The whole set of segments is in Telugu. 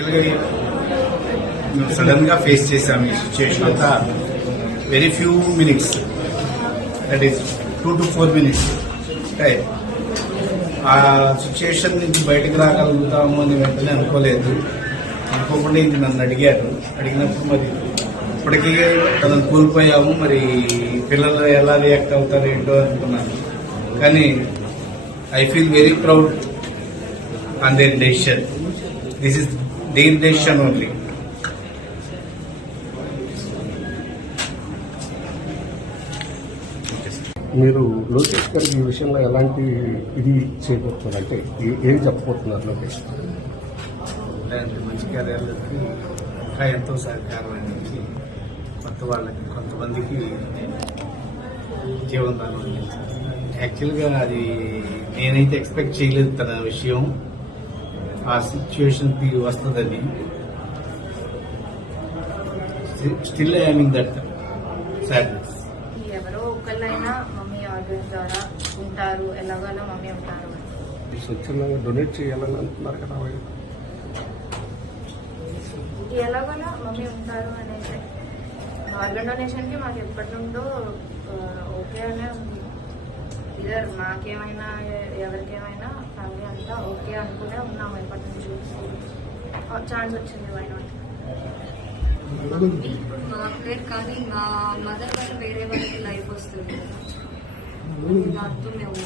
యాక్చువల్గా సడన్ గా ఫేస్ చేశాము ఈ సిచ్యువేషన్ అంతా. Very few minutes, that is 2 to 4 minutes time. ఆ సిచ్యువేషన్ నుంచి బయటకు రాగలుగుతాము అని వెంటనే అనుకోలేదు. అనుకోకుండా ఇది నన్ను అడిగినప్పుడు మరి ఇప్పటికీ తనను కోల్పోయాము, మరి పిల్లలు ఎలా రియాక్ట్ అవుతారు ఏంటో అనుకున్నాను. కానీ I feel very proud on their decision. This is their decision only. మీరు లోకేష్ గారికి ఈ విషయంలో ఎలాంటి ఇది చేయబోతున్నారు, అంటే ఏం చెప్పబోతున్నారు లోకేష్? ఇలాంటి మంచి కార్యాలకి ఇంకా ఎంతో సహకారం అందించి కొంతమందికి జీవనదానం అందించారు. యాక్చువల్గా అది నేనైతే ఎక్స్పెక్ట్ చేయలేదు తన విషయం ఆ సిచ్యువేషన్కి వస్తుందని. Still I mean that sadness. ఎవరో ఒకళ్ళైనా మమ్మీ ఆర్గన్స్ ద్వారా ఉంటారు, ఎలాగైనా మమ్మీ ఉంటారు. స్వచ్ఛందంగా డొనేట్ చేయాలని అంటున్నారు కదా, ఎలాగైనా మమ్మీ ఉంటారు అనేది ఆర్గన్ డొనేషన్ కి మాకు ఎప్పటి నుండో ఓకే అనే ఉంది. ఇదర్ మాకేమైనా ఎవరికేమైనా ఫ్యామిలీ అంతా ఓకే అనుకునే ఉన్నాము ఎప్పటి నుంచి. ఛాన్స్ వచ్చింది వై నాట్. ఇప్పుడు మాకు లేదు కానీ మా మదర్ వల్ల వేరే వాళ్ళకి లైఫ్ వస్తుంది, దాంతో మేము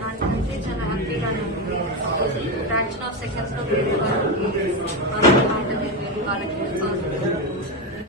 దానికంటే చాలా హ్యాపీగానే ఉంది. ఫ్రాక్షన్ ఆఫ్ సెకండ్స్ లో వేరే వాళ్ళకి వాళ్ళకి హెల్ప్